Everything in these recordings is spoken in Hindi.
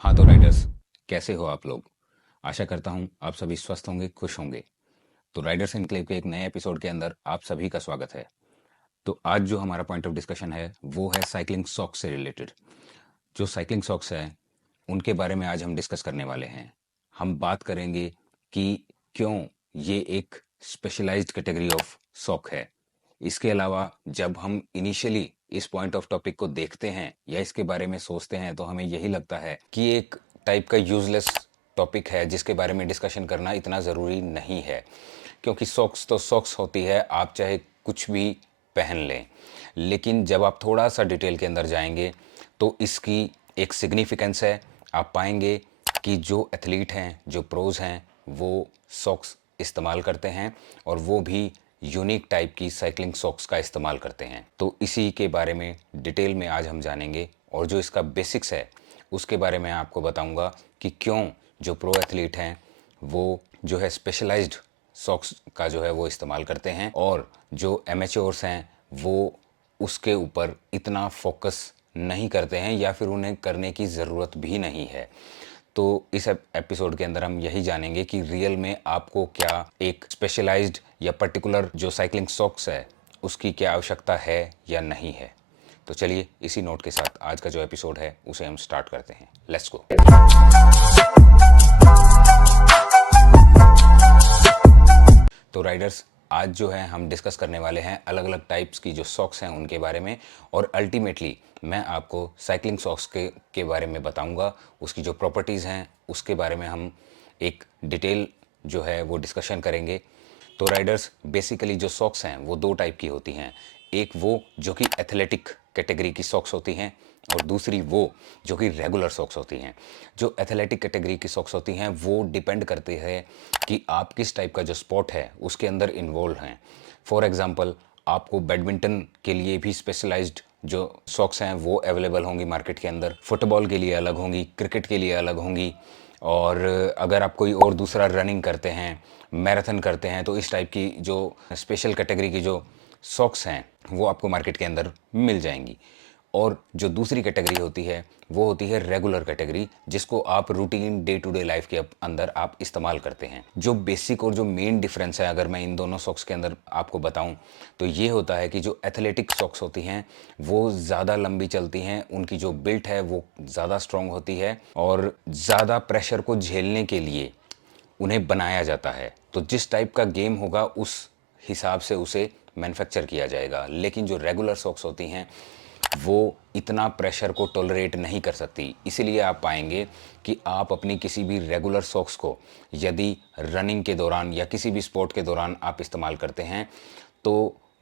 हाँ तो राइडर्स, कैसे हो आप लोग। आशा करता हूँ आप सभी स्वस्थ होंगे, खुश होंगे। तो राइडर्स एनक्लेव के एक नए एपिसोड के अंदर आप सभी का स्वागत है। तो आज जो हमारा पॉइंट ऑफ डिस्कशन है वो है साइकिलिंग सॉक्स से रिलेटेड। जो साइकिलिंग सॉक्स हैं उनके बारे में आज हम डिस्कस करने वाले हैं। हम बात करेंगे कि क्यों ये एक स्पेशलाइज्ड कैटेगरी ऑफ सॉक है। इसके अलावा जब हम इनिशियली इस पॉइंट ऑफ टॉपिक को देखते हैं या इसके बारे में सोचते हैं तो हमें यही लगता है कि एक टाइप का यूजलेस टॉपिक है जिसके बारे में डिस्कशन करना इतना ज़रूरी नहीं है, क्योंकि सॉक्स तो सॉक्स होती है, आप चाहे कुछ भी पहन लें। लेकिन जब आप थोड़ा सा डिटेल के अंदर जाएंगे तो इसकी एक सिग्निफिकेंस है। आप पाएंगे कि जो एथलीट हैं, जो प्रोज हैं, वो सॉक्स इस्तेमाल करते हैं और वो भी यूनिक टाइप की साइकिलिंग सॉक्स का इस्तेमाल करते हैं। तो इसी के बारे में डिटेल में आज हम जानेंगे और जो इसका बेसिक्स है उसके बारे में आपको बताऊंगा कि क्यों जो प्रो एथलीट हैं वो जो है स्पेशलाइज्ड सॉक्स का जो है वो इस्तेमाल करते हैं और जो एमेच्योर्स हैं वो उसके ऊपर इतना फोकस नहीं करते हैं या फिर उन्हें करने की ज़रूरत भी नहीं है। तो इस एपिसोड के अंदर हम यही जानेंगे कि रियल में आपको क्या एक स्पेशलाइज्ड या पर्टिकुलर जो साइकिलिंग सॉक्स है उसकी क्या आवश्यकता है या नहीं है। तो चलिए इसी नोट के साथ आज का जो एपिसोड है उसे हम स्टार्ट करते हैं। Let's go. तो राइडर्स, आज जो है हम डिस्कस करने वाले हैं अलग अलग टाइप्स की जो सॉक्स हैं उनके बारे में, और अल्टीमेटली मैं आपको साइकिलिंग सॉक्स के बारे में बताऊंगा। उसकी जो प्रॉपर्टीज़ हैं उसके बारे में हम एक डिटेल जो है वो डिस्कशन करेंगे। तो राइडर्स, बेसिकली जो सॉक्स हैं वो दो टाइप की होती हैं। एक वो जो कि एथलेटिक कैटेगरी की सॉक्स होती हैं और दूसरी वो जो कि रेगुलर सॉक्स होती हैं। जो एथलेटिक कैटेगरी की सॉक्स होती हैं वो डिपेंड करते हैं कि आप किस टाइप का जो स्पोर्ट है उसके अंदर इन्वॉल्व हैं। फॉर एग्जांपल, आपको बैडमिंटन के लिए भी स्पेशलाइज्ड जो सॉक्स हैं वो अवेलेबल होंगी मार्केट के अंदर, फुटबॉल के लिए अलग होंगी, क्रिकेट के लिए अलग होंगी। और अगर आप कोई और दूसरा रनिंग करते हैं, मैराथन करते हैं, तो इस टाइप की जो स्पेशल कैटेगरी की जो सॉक्स हैं वो आपको मार्केट के अंदर मिल जाएंगी। और जो दूसरी कैटेगरी होती है वो होती है रेगुलर कैटेगरी, जिसको आप routine day to day life के अंदर आप इस्तेमाल करते हैं। जो बेसिक और जो मेन डिफरेंस है अगर मैं इन दोनों सॉक्स के अंदर आपको बताऊं तो ये होता है कि जो एथलेटिक सॉक्स होती हैं वो ज़्यादा लंबी चलती हैं, उनकी जो बिल्ट है वो ज़्यादा स्ट्रॉन्ग होती है और ज़्यादा प्रेशर को झेलने के लिए उन्हें बनाया जाता है। तो जिस टाइप का गेम होगा उस हिसाब से उसे मैन्युफैक्चर किया जाएगा। लेकिन जो रेगुलर सॉक्स होती हैं वो इतना प्रेशर को टॉलरेट नहीं कर सकती। इसीलिए आप पाएंगे कि आप अपनी किसी भी रेगुलर सॉक्स को यदि रनिंग के दौरान या किसी भी स्पोर्ट के दौरान आप इस्तेमाल करते हैं तो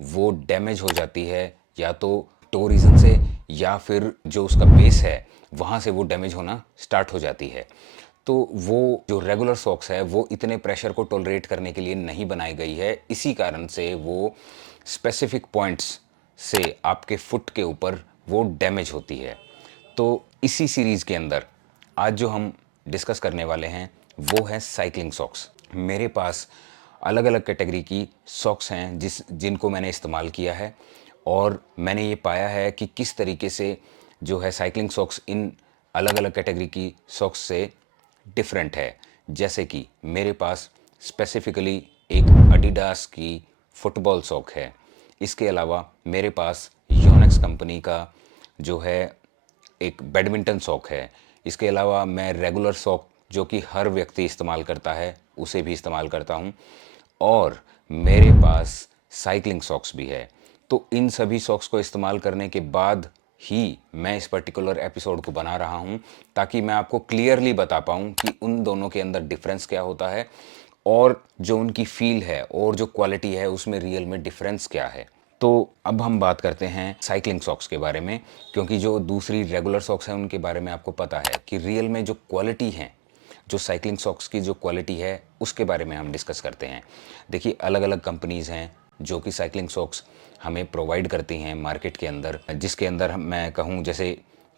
वो डैमेज हो जाती है, या तो टो रीज़न से या फिर जो उसका बेस है वहाँ से वो डैमेज होना स्टार्ट हो जाती है। तो वो जो रेगुलर सॉक्स है वो इतने प्रेशर को टॉलरेट करने के लिए नहीं बनाई गई है। इसी कारण से वो स्पेसिफिक पॉइंट्स से आपके फुट के ऊपर वो डैमेज होती है। तो इसी सीरीज़ के अंदर आज जो हम डिस्कस करने वाले हैं वो है साइकिलिंग सॉक्स। मेरे पास अलग अलग कैटेगरी की सॉक्स हैं जिनको मैंने इस्तेमाल किया है और मैंने ये पाया है कि किस तरीके से जो है साइकिलिंग सॉक्स इन अलग अलग कैटेगरी की सॉक्स से डिफरेंट है। जैसे कि मेरे पास स्पेसिफिकली एक एडिडास की फुटबॉल सॉक है। इसके अलावा मेरे पास योनेक्स कंपनी का जो है एक बैडमिंटन सॉक है। इसके अलावा मैं रेगुलर सॉक जो कि हर व्यक्ति इस्तेमाल करता है उसे भी इस्तेमाल करता हूँ, और मेरे पास साइकिलिंग सॉक्स भी है। तो इन सभी सॉक्स को इस्तेमाल करने के बाद ही मैं इस पर्टिकुलर एपिसोड को बना रहा हूँ, ताकि मैं आपको क्लियरली बता पाऊँ कि उन दोनों के अंदर डिफरेंस क्या होता है और जो उनकी फील है और जो क्वालिटी है उसमें रियल में डिफरेंस क्या है। तो अब हम बात करते हैं साइकिलिंग सॉक्स के बारे में, क्योंकि जो दूसरी रेगुलर सॉक्स हैं उनके बारे में आपको पता है कि रियल में जो क्वालिटी है, जो साइकिलिंग सॉक्स की जो क्वालिटी है उसके बारे में हम डिस्कस करते हैं। देखिए, अलग अलग कंपनीज़ हैं जो कि साइकिलिंग सॉक्स हमें प्रोवाइड करती हैं मार्केट के अंदर, जिसके अंदर मैं कहूँ जैसे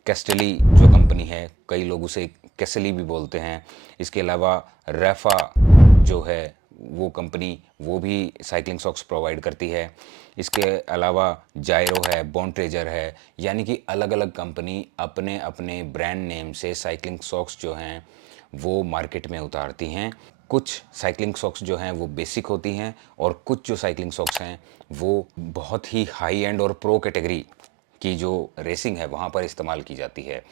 कैस्टली जो कंपनी है, कई लोग उसे कैसली भी बोलते हैं। इसके अलावा रेफा जो है वो कंपनी वो भी साइकिलिंग सॉक्स प्रोवाइड करती है। इसके अलावा जायरो है, बॉन्ट्रेजर है, यानी कि अलग अलग कंपनी अपने अपने ब्रांड नेम से साइकिलिंग सॉक्स जो हैं वो मार्केट में उतारती हैं। कुछ साइकिलिंग सॉक्स जो हैं वो बेसिक होती हैं और कुछ जो साइकिलिंग सॉक्स हैं वो बहुत ही हाई एंड और प्रो कैटेगरी की जो रेसिंग है वहाँ पर इस्तेमाल की जाती है।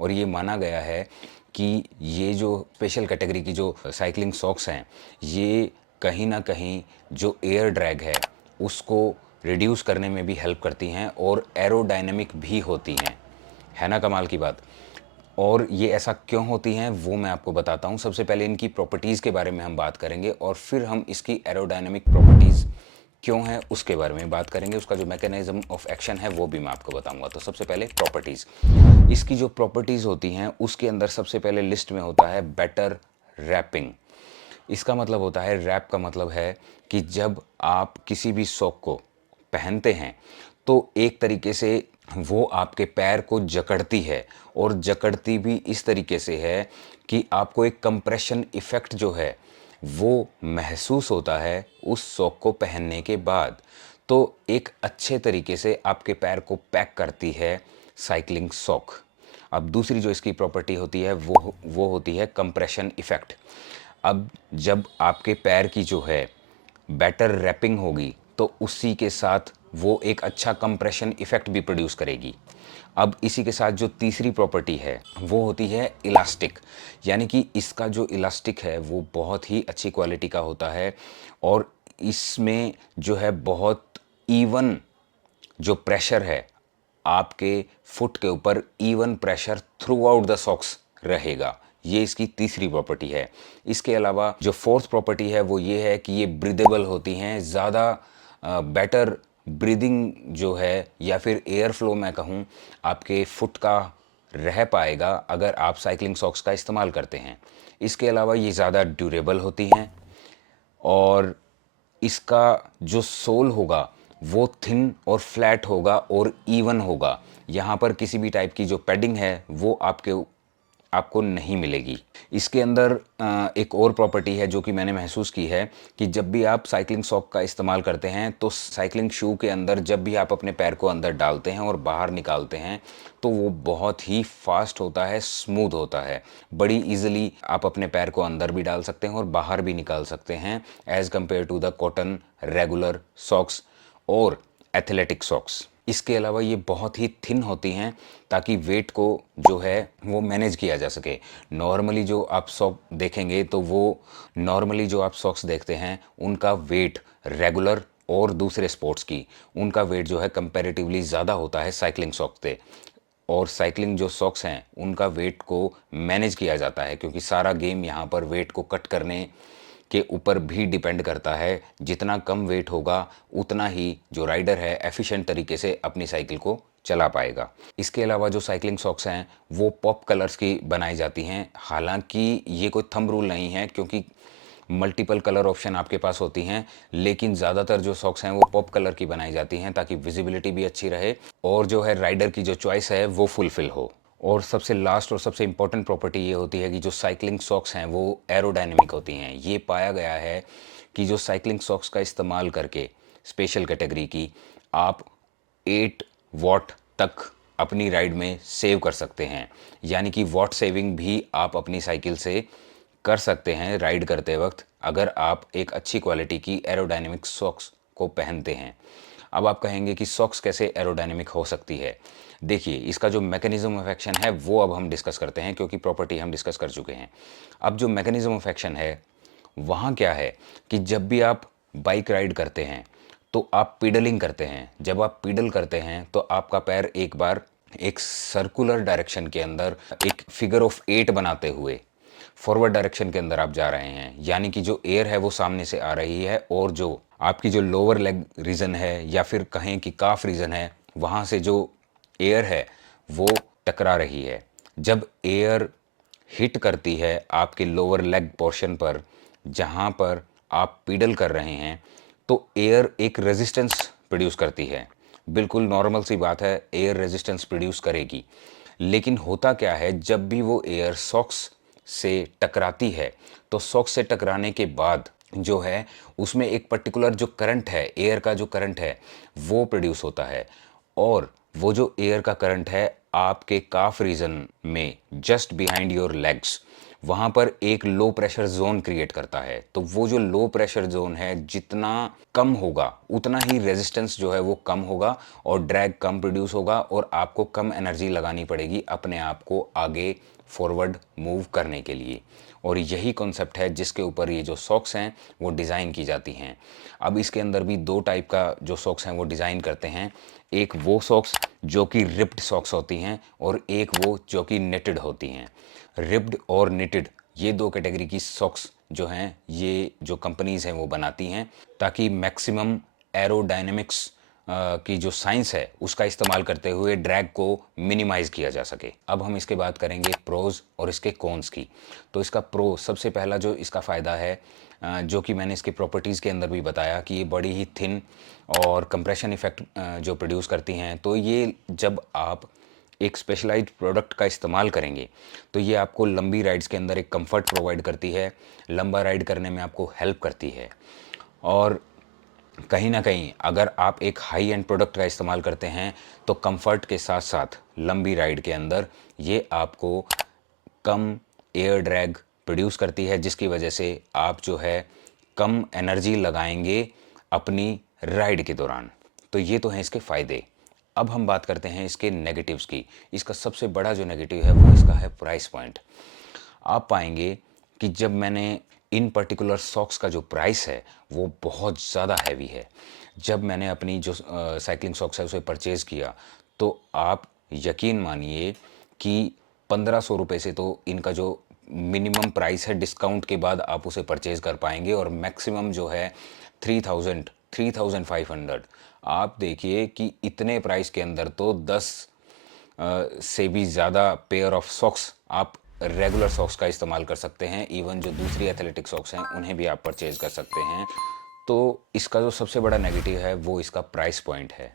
और ये माना गया है कि ये जो स्पेशल कैटेगरी की जो साइकिलिंग सॉक्स हैं ये कहीं ना कहीं जो एयर ड्रैग है उसको रिड्यूस करने में भी हेल्प करती हैं और एरोडायनेमिक भी होती हैं। है ना कमाल की बात। और ये ऐसा क्यों होती हैं वो मैं आपको बताता हूँ। सबसे पहले इनकी प्रॉपर्टीज़ के बारे में हम बात करेंगे और फिर हम इसकी एरोडायनेमिक प्रॉपर्टीज़ क्यों है उसके बारे में बात करेंगे। उसका जो मैकेनिज्म ऑफ एक्शन है वो भी मैं आपको बताऊंगा। तो सबसे पहले प्रॉपर्टीज़, इसकी जो प्रॉपर्टीज़ होती हैं उसके अंदर सबसे पहले लिस्ट में होता है बेटर रैपिंग। इसका मतलब होता है, रैप का मतलब है कि जब आप किसी भी सॉक को पहनते हैं तो एक तरीके से वो आपके पैर को जकड़ती है और जकड़ती भी इस तरीके से है कि आपको एक कंप्रेशन इफ़ेक्ट जो है वो महसूस होता है उस सॉक को पहनने के बाद। तो एक अच्छे तरीके से आपके पैर को पैक करती है साइकिलिंग सॉक। अब दूसरी जो इसकी प्रॉपर्टी होती है वो होती है कंप्रेशन इफ़ेक्ट। अब जब आपके पैर की जो है बेटर रैपिंग होगी तो उसी के साथ वो एक अच्छा कंप्रेशन इफ़ेक्ट भी प्रोड्यूस करेगी। अब इसी के साथ जो तीसरी प्रॉपर्टी है वो होती है इलास्टिक, यानी कि इसका जो इलास्टिक है वो बहुत ही अच्छी क्वालिटी का होता है और इसमें जो है बहुत इवन जो प्रेशर है आपके फुट के ऊपर even pressure through out the socks रहेगा। ये इसकी तीसरी प्रॉपर्टी है। इसके अलावा जो फोर्थ प्रॉपर्टी है वो ये है कि ये ब्रीदेबल होती हैं, ज़्यादा बेटर ब्रीदिंग जो है या फिर एयर फ्लो मैं कहूँ आपके फुट का रह पाएगा अगर आप साइकिलिंग सॉक्स का इस्तेमाल करते हैं। इसके अलावा ये ज़्यादा ड्यूरेबल होती हैं और इसका जो सोल होगा वो थिन और फ्लैट होगा और इवन होगा। यहाँ पर किसी भी टाइप की जो पैडिंग है वो आपको नहीं मिलेगी। इसके अंदर एक और प्रॉपर्टी है जो कि मैंने महसूस की है कि जब भी आप साइकिलिंग सॉक का इस्तेमाल करते हैं तो साइकिलिंग शू के अंदर जब भी आप अपने पैर को अंदर डालते हैं और बाहर निकालते हैं तो वो बहुत ही फास्ट होता है, स्मूथ होता है। बड़ी इजीली आप अपने पैर को अंदर भी डाल सकते हैं और बाहर भी निकाल सकते हैं as compare to the cotton regular socks और एथलेटिक सॉक्स। इसके अलावा ये बहुत ही थिन होती हैं ताकि वेट को जो है वो मैनेज किया जा सके। नॉर्मली जो आप सॉक्स देखते हैं उनका वेट रेगुलर और दूसरे स्पोर्ट्स की उनका वेट जो है कंपैरेटिवली ज़्यादा होता है साइकिलिंग सॉक्स से। और साइकिलिंग जो सॉक्स हैं उनका वेट को मैनेज किया जाता है क्योंकि सारा गेम यहाँ पर वेट को कट करने के ऊपर भी डिपेंड करता है। जितना कम वेट होगा उतना ही जो राइडर है एफिशिएंट तरीके से अपनी साइकिल को चला पाएगा। इसके अलावा जो साइकिलिंग सॉक्स हैं वो पॉप कलर्स की बनाई जाती हैं। हालांकि ये कोई थंब रूल नहीं है क्योंकि मल्टीपल कलर ऑप्शन आपके पास होती हैं, लेकिन ज़्यादातर जो सॉक्स हैं वो पॉप कलर की बनाई जाती हैं ताकि विजिबिलिटी भी अच्छी रहे और जो है राइडर की जो चॉइस है वो फुलफिल हो। और सबसे लास्ट और सबसे इम्पोर्टेंट प्रॉपर्टी ये होती है कि जो साइकिलिंग सॉक्स हैं वो एरोडायनेमिक होती हैं। ये पाया गया है कि जो साइकिलिंग सॉक्स का इस्तेमाल करके स्पेशल कैटेगरी की आप 8 वॉट तक अपनी राइड में सेव कर सकते हैं, यानी कि वॉट सेविंग भी आप अपनी साइकिल से कर सकते हैं राइड करते वक्त अगर आप एक अच्छी क्वालिटी की एरोडायनेमिक सॉक्स को पहनते हैं। अब आप कहेंगे कि सॉक्स कैसे एरोडायनेमिक हो सकती है। देखिए, इसका जो मैकेनिज्म ऑफ एक्शन है वो अब हम डिस्कस करते हैं क्योंकि प्रॉपर्टी हम डिस्कस कर चुके हैं। अब जो मैकेनिज्म ऑफ एक्शन है वहाँ क्या है कि जब भी आप बाइक राइड करते हैं तो आप पीडलिंग करते हैं। जब आप पीडल करते हैं तो आपका पैर एक बार एक सर्कुलर डायरेक्शन के अंदर एक फिगर ऑफ 8 बनाते हुए फॉरवर्ड डायरेक्शन के अंदर आप जा रहे हैं, यानी कि जो एयर है वो सामने से आ रही है और जो आपकी जो लोअर लेग रीजन है या फिर कहें कि काफ रीजन है वहाँ से जो एयर है वो टकरा रही है। जब एयर हिट करती है आपके लोअर लेग पोर्शन पर जहाँ पर आप पीडल कर रहे हैं तो एयर एक रेजिस्टेंस प्रोड्यूस करती है। बिल्कुल नॉर्मल सी बात है, एयर रेजिस्टेंस प्रोड्यूस करेगी। लेकिन होता क्या है, जब भी वो एयर सॉक्स से टकराती है तो सॉक्स से टकराने के बाद जो है उसमें एक पर्टिकुलर जो करंट है, एयर का जो करंट है वो प्रोड्यूस होता है, और वो जो एयर का करंट है आपके काफ रीजन में जस्ट बिहाइंड योर लेग्स, वहाँ पर एक लो प्रेशर जोन क्रिएट करता है। तो वो जो लो प्रेशर जोन है जितना कम होगा उतना ही रेजिस्टेंस जो है वो कम होगा और ड्रैग कम प्रोड्यूस होगा, और आपको कम एनर्जी लगानी पड़ेगी अपने आप को आगे फॉरवर्ड मूव करने के लिए। और यही कॉन्सेप्ट है जिसके ऊपर ये जो सॉक्स हैं वो डिज़ाइन की जाती हैं। अब इसके अंदर भी दो टाइप का जो सॉक्स हैं वो डिज़ाइन करते हैं। एक वो सॉक्स जो कि रिप्ड सॉक्स होती हैं, और एक वो जो कि नेटेड होती हैं। रिप्ड और निटेड ये दो कैटेगरी की सॉक्स जो हैं ये जो कंपनीज़ हैं वो बनाती हैं, ताकि मैक्सिमम एरोडायनेमिक्स की जो साइंस है उसका इस्तेमाल करते हुए ड्रैग को मिनिमाइज़ किया जा सके। अब हम इसके बात करेंगे प्रोज और इसके कॉन्स की। तो इसका प्रो, सबसे पहला जो इसका फ़ायदा है, जो कि मैंने इसके प्रॉपर्टीज़ के अंदर भी बताया कि ये बड़ी ही थिन और कंप्रेशन इफ़ेक्ट जो प्रोड्यूस करती हैं। तो ये जब आप एक स्पेशलाइज्ड प्रोडक्ट का इस्तेमाल करेंगे तो ये आपको लंबी राइड्स के अंदर एक कंफर्ट प्रोवाइड करती है, लंबा राइड करने में आपको हेल्प करती है। और कहीं ना कहीं अगर आप एक हाई एंड प्रोडक्ट का इस्तेमाल करते हैं तो कंफर्ट के साथ साथ लंबी राइड के अंदर ये आपको कम एयर ड्रैग प्रोड्यूस करती है, जिसकी वजह से आप जो है कम एनर्जी लगाएंगे अपनी राइड के दौरान। तो ये तो हैं इसके फ़ायदे। अब हम बात करते हैं इसके नेगेटिव्स की। इसका सबसे बड़ा जो नेगेटिव है वो इसका है प्राइस पॉइंट। आप पाएंगे कि जब मैंने इन पर्टिकुलर सॉक्स का जो प्राइस है वो बहुत ज़्यादा हैवी है। जब मैंने अपनी जो साइकिलिंग सॉक्स है उसे परचेज़ किया तो आप यकीन मानिए कि 1500 रुपये से तो इनका जो मिनिमम प्राइस है डिस्काउंट के बाद आप उसे परचेज़ कर पाएंगे, और मैक्सिमम जो है 3000 3500। आप देखिए कि इतने प्राइस के अंदर तो 10 से भी ज़्यादा पेयर ऑफ सॉक्स आप रेगुलर सॉक्स का इस्तेमाल कर सकते हैं। इवन जो दूसरी एथलेटिक सॉक्स हैं उन्हें भी आप परचेज कर सकते हैं। तो इसका जो सबसे बड़ा नेगेटिव है वो इसका प्राइस पॉइंट है।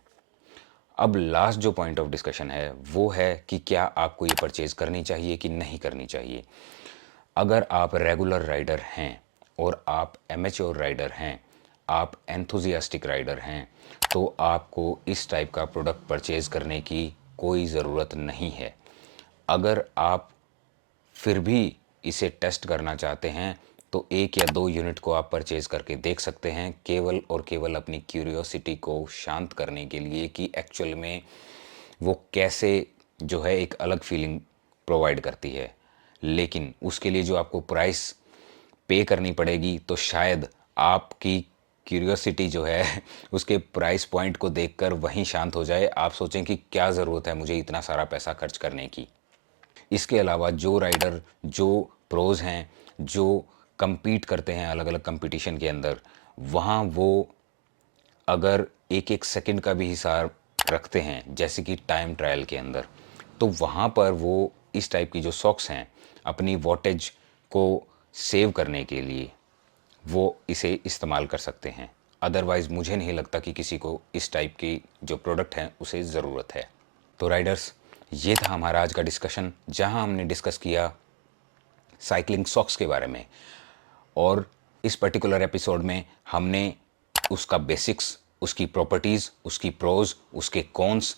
अब लास्ट जो पॉइंट ऑफ डिस्कशन है वो है कि क्या आपको ये परचेज करनी चाहिए कि नहीं करनी चाहिए। अगर आप रेगुलर राइडर हैं और आप एमेच्योर राइडर हैं, आप एंथुजियास्टिक राइडर हैं, तो आपको इस टाइप का प्रोडक्ट परचेज करने की कोई ज़रूरत नहीं है। अगर आप फिर भी इसे टेस्ट करना चाहते हैं तो 1 या 2 यूनिट को आप परचेज़ करके देख सकते हैं, केवल और केवल अपनी क्यूरियोसिटी को शांत करने के लिए कि एक्चुअल में वो कैसे जो है एक अलग फीलिंग प्रोवाइड करती है। लेकिन उसके लिए जो आपको प्राइस पे करनी पड़ेगी तो शायद आपकी क्यूरियोसिटी जो है उसके प्राइस पॉइंट को देखकर वहीं शांत हो जाए। आप सोचें कि क्या ज़रूरत है मुझे इतना सारा पैसा खर्च करने की। इसके अलावा जो राइडर, जो प्रोज हैं, जो compete करते हैं अलग अलग कंपटीशन के अंदर, वहाँ वो अगर एक एक सेकंड का भी हिसाब रखते हैं जैसे कि टाइम ट्रायल के अंदर, तो वहाँ पर वो इस टाइप की जो सॉक्स हैं अपनी वॉटेज को सेव करने के लिए वो इसे इस्तेमाल कर सकते हैं। अदरवाइज़ मुझे नहीं लगता कि किसी को इस टाइप की जो प्रोडक्ट हैं उसे ज़रूरत है। तो राइडर्स, ये था हमारा आज का डिस्कशन, जहां हमने डिस्कस किया साइकिलिंग सॉक्स के बारे में। और इस पर्टिकुलर एपिसोड में हमने उसका बेसिक्स, उसकी प्रॉपर्टीज़, उसकी प्रोज, उसके कॉन्स,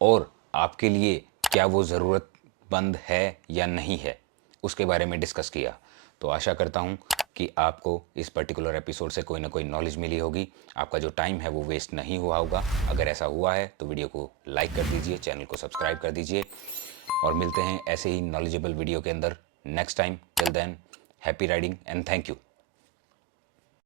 और आपके लिए क्या वो ज़रूरतमंद है या नहीं है उसके बारे में डिस्कस किया। तो आशा करता हूँ कि आपको इस पर्टिकुलर एपिसोड से कोई ना कोई नॉलेज मिली होगी, आपका जो टाइम है वो वेस्ट नहीं हुआ होगा। अगर ऐसा हुआ है तो वीडियो को लाइक कर दीजिए, चैनल को सब्सक्राइब कर दीजिए, और मिलते हैं ऐसे ही नॉलेजेबल वीडियो के अंदर next time. Till then, happy riding and thank you.